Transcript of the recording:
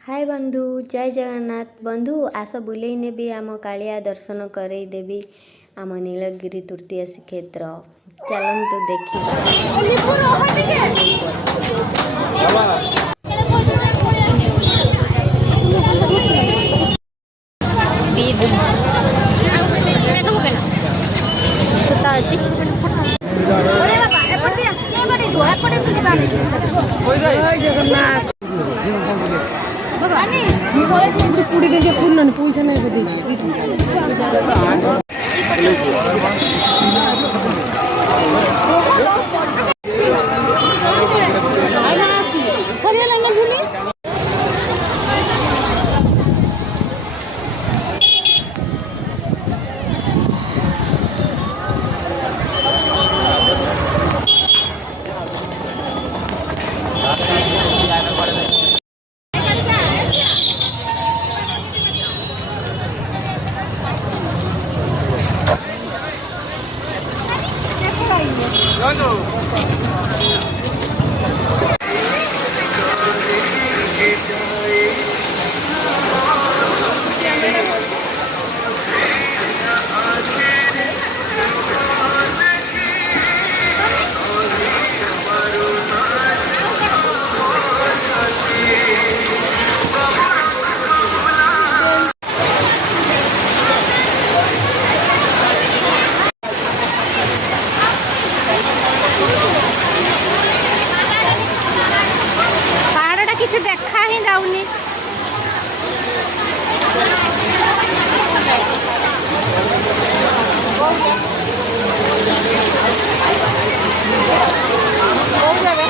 हाय बंधु, जय जगन्नाथ। बंधु आस बुले नेबी आम कालिया दर्शन करई देवी आम नीलगिरी तृतीय श्रीक्षेत्र। चलतु जगन्नाथ पैसा नहीं କିଛି ଦେଖା ହିଁ ଯାଉନି। କୋଉ ଜାଗା?